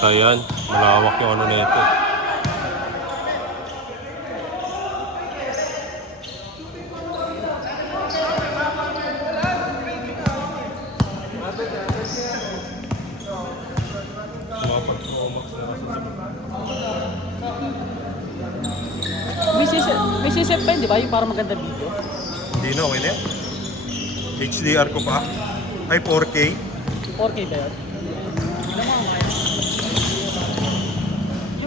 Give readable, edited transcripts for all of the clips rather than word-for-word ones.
Ayan, malawak yung ano nito. May CCF pa yun, di ba? Yung para maganda video. Hindi na, okay na yan. HDR ko pa. Ay, 4K. 4K ba yun?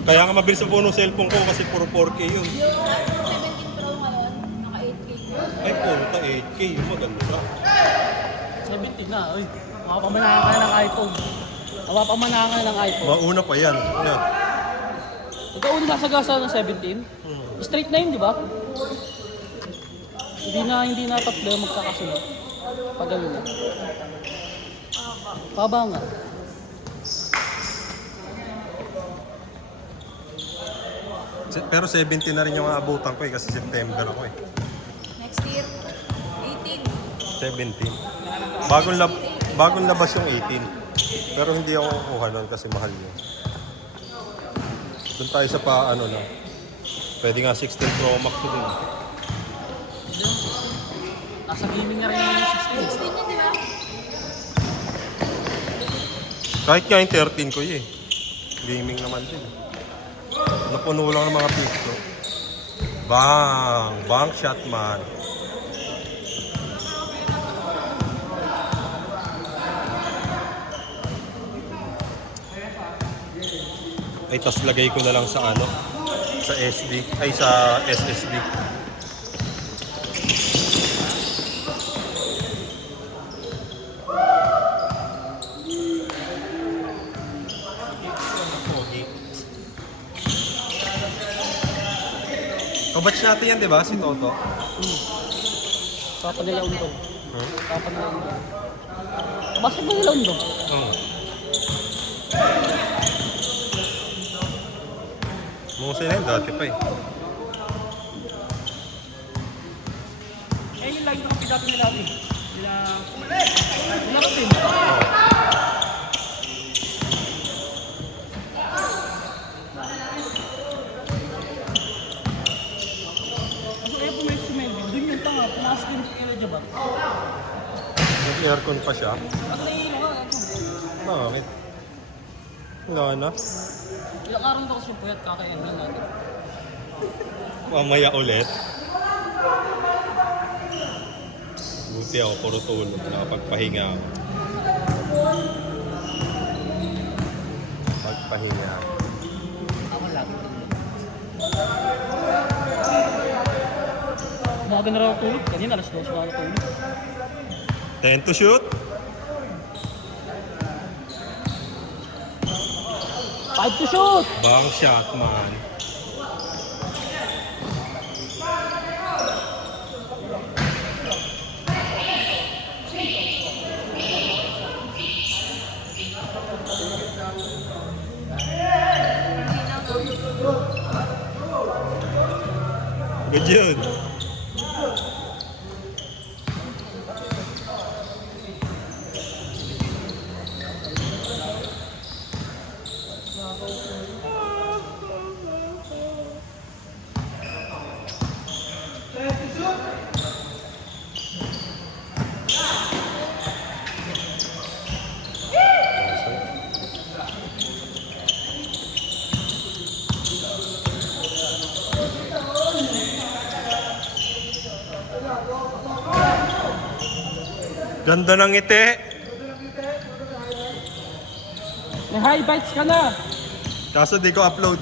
Kaya nga mabilis ang puno cellphone ko kasi puro 4K yun. Yung 17 Pro ngayon, naka 8K. Ay, puro 8K. Yung maganda. 17 na, uy. Makapamanahan ka na ng iPhone. Makapamanahan ka na ng iPhone. Mauna pa yan. Yan. Ikaw nasa gasa ng 17? Straight na yun, di ba? Hindi na tatlo magkakasunod. Pagano na. Baba nga. Pero 17 na rin yung aabutan ko eh kasi September ako eh. Next year, 18. 17. Bagong labas yung 18. Pero hindi ako kukuha nun kasi mahal yun. Doon tayo sa ano na. Pwede nga 16 Pro Max din. Nasa gaming na rin yung 16. 16 yun, di ba? Kahit nga yung 13 ko eh. Gaming naman din. Napuno lang ng mga picture. Bang shot man. Ay, tas lagay ko na lang sa ano? Sa SD. Ay, sa SSD. Kabatch natin yan, di ba? Si Toto. Papa nila undong. Hmm? Papa nila undong. Bakit ba nila undong? Musay na yun, dati pa eh. Eh, yung line na dati nila rin. Nila kapin. Kasi kaya pumayos si Melvin, dun yung tanga, pumasok yung kila Jabat. Nag-aircon pa siya. At nahihilo ka, Bakit? Wala na. ilang araw daw kasi yung puyat kakain lang natin. Mamaya ulit. Buti ako, puro tulog. Nakapagpahinga ako. Pagpahinga ako. Ako lang. Umaga na raw ako tulog. Kanina alas 12 na ako tulog. 10 to shoot. 5 to shoot! Bang shot man. Good yun. Ganda ng ngiti. May high bites ka na! Kaso di ko upload.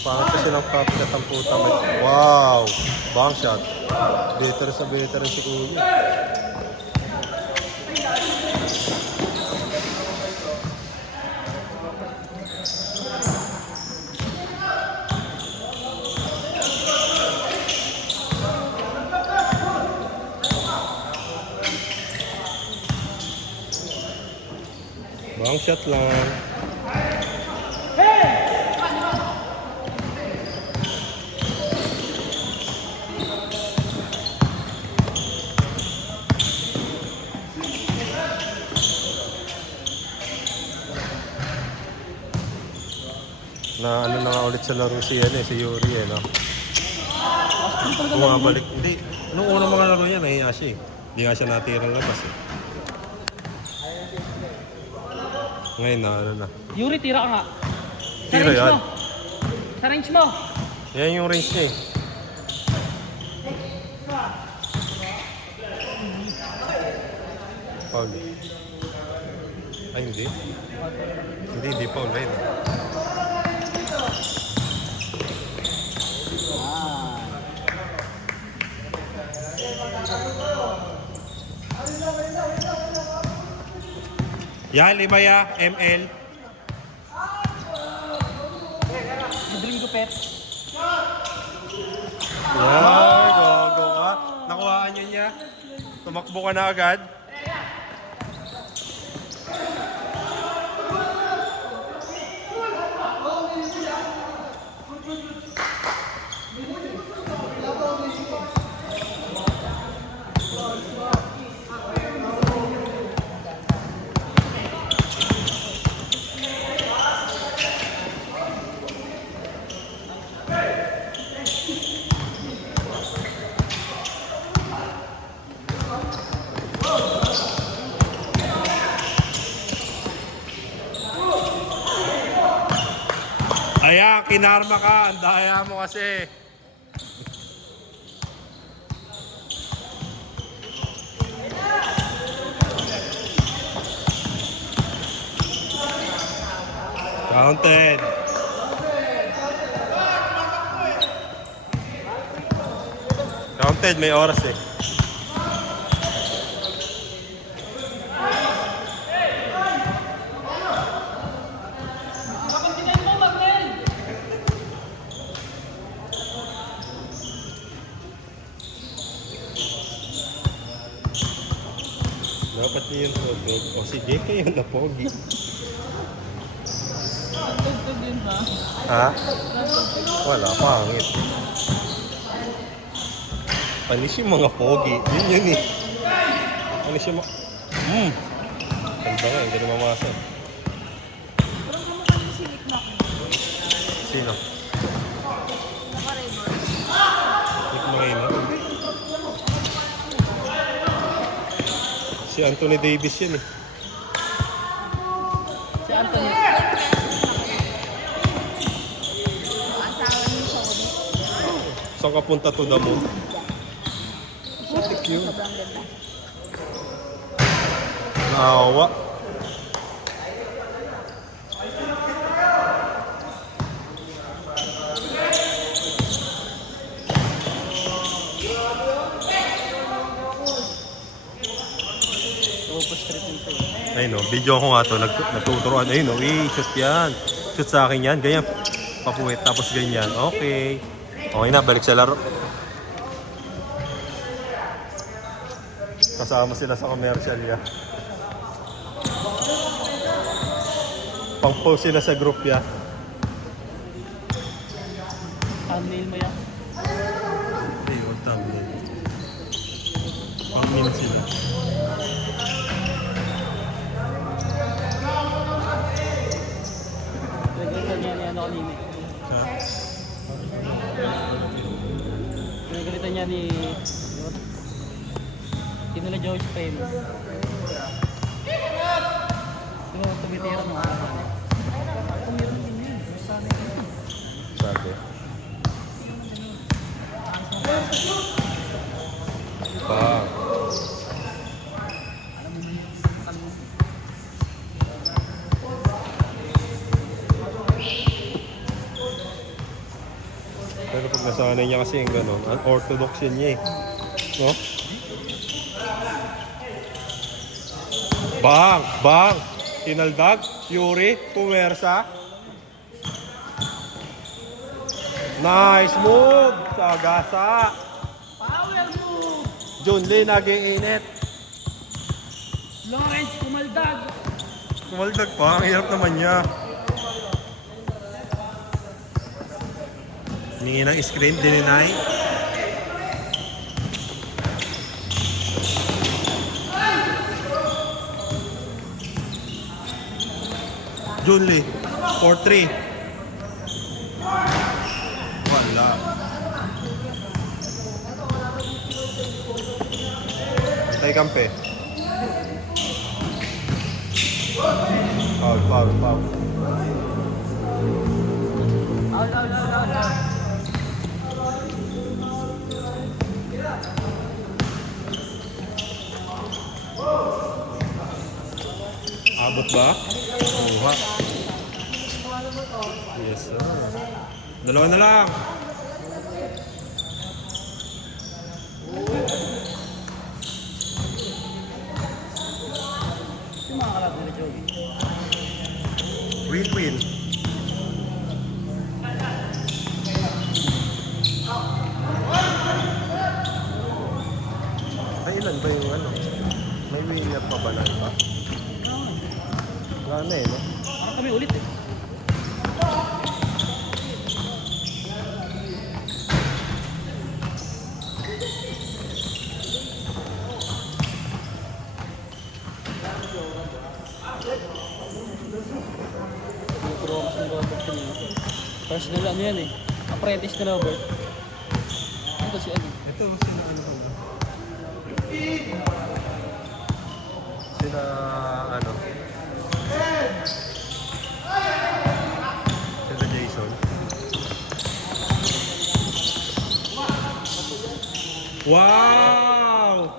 Parang kasi ng kapilat ang puta. Wow! Bang shot. Better sa better si Kuya. Bang shot lang. Na ano na nga ulit sa laro si Yuri no. Bumabalik. Hindi. Nung unang mga laro niya, nahiya siya eh. Hindi nga siya natirang labas eh. Ngayon na, ano na. Yuri, tira ka nga. Sa Tira range yan. mo. Sa range mo. Yan yung range niya eh. Foul. Ay, hindi. Hindi foul. Right? Yan, Libaya, ML. Dream ko, Pep. Yan, go ka. Nakuhaan yun niya. Tumakbo ka na agad. Ayan, kinarma ka. Ang daya mo kasi. Counted. Counted, may oras eh. Dapat niyo yung tugtog. O sige, kayo na pogi. Tugtog yun ba? Ha? Wala, pangit. Panis yung mga pogi. Yun eh. Panis yung mga... Ganda nga, hindi na mamasa. Parang kumakain si Nick Mac. Sino? Naka-reverse. Nick Moreno. Si Anthony Davis yun eh. Si Anthony. Asawa ni Shodi. Saan ka punta to the moon? Matik yun. Sobrang ganda. Naawa. Ayun no, video ko nga to, nagtuturuan. Ayun no, shoot yan. Shoot sa akin yan, ganyan. Papuwit, tapos ganyan. Okay. Okay na, balik sa laro. Kasama sila sa commercial ya. Pang-post sila sa group ya. Thumbnail mo yan. Hindi, huwag thumbnail. Pang-min sila. Nagalitan niya ni ano kanina. Nagalitan niya ni... Sino na George Payne? Sino tumitira mo? Tumitira din yun. Sabi. Pa. Pero pag nasanay niya kasi yung gano'n, unorthodox yun niya eh. No? Bang! Bang! Tinaldag, Yuri, puwersa. Nice move! Sagasa! Power move! Junli, nag-iinit. Lawrence kumaldag! Kumaldag pa, ang hirap naman niya. Hiningi ng screen, dininay. Junli, 4-3. Ay, kampe. Foul, foul, foul. Abot ba? Kuha. Yes, sir. Dalawa na lang. Yung mga kalab nila, Joey. Win-win. Ay, ilan ba yung ano? May winner pa ba na iba? Wala na eh, no? Parang kami ulit eh. Personal ano yan eh. Apprentice na Robert. Ito si ano. Ito, sila ano ba? Sila ano? Sila Jason. Wow!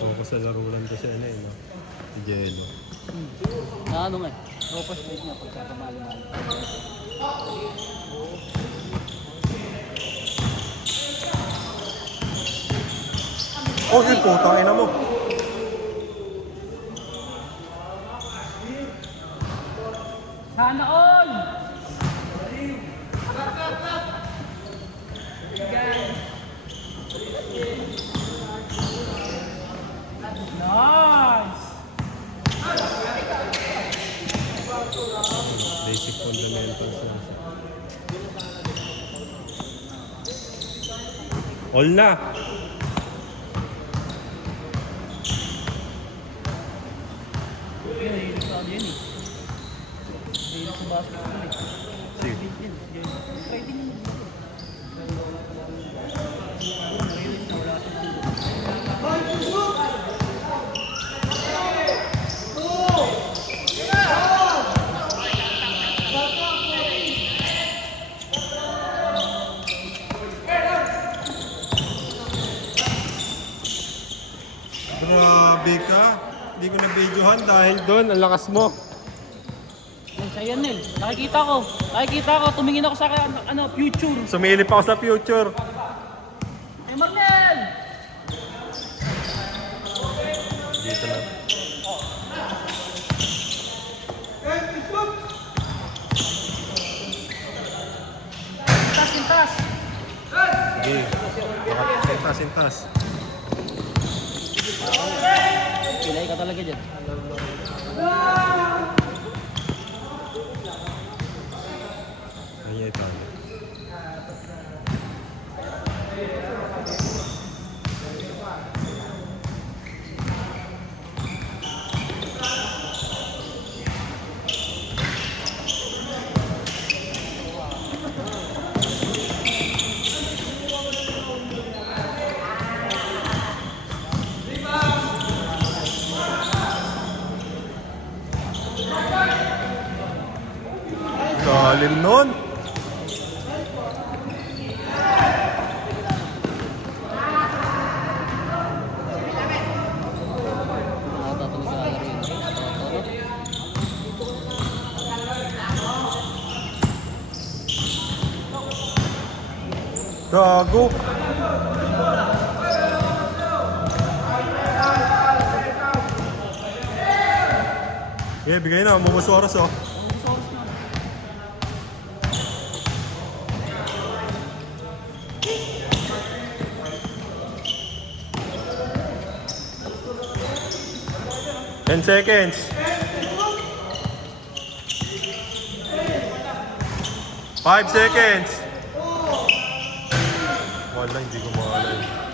Focus sa laro lang kasi ano eh, no? Si Jello. Na ano nga eh. Ropa straight niya pagka pamali-mali. Oh, yun po, tangina mo. Sana all! Nice! Basic fundamentals lang. All na! Yun, hilig sa ano yun eh. Hilig sa basketball eh. Sige. Yun, yun. Try din yun. Mahilig na wala siyang tulog. Grabe ka. Hindi ko na-videohan dahil doon, ang lakas mo. Yan, sa'yo Nel. Nakikita ko. Tumingin ako sa ano, future. Sumilip ako sa future. Eh, Marnel! Dito na. Sintas! Sige. Sintas. Pilay ka talaga dyan. Ayan ito. Galing nun. Nakatatanong sa laro yun. Gago. Yeah, bigay na. Momosaurus oh. 10 seconds. 5 seconds. Wala, hindi ko mahalay.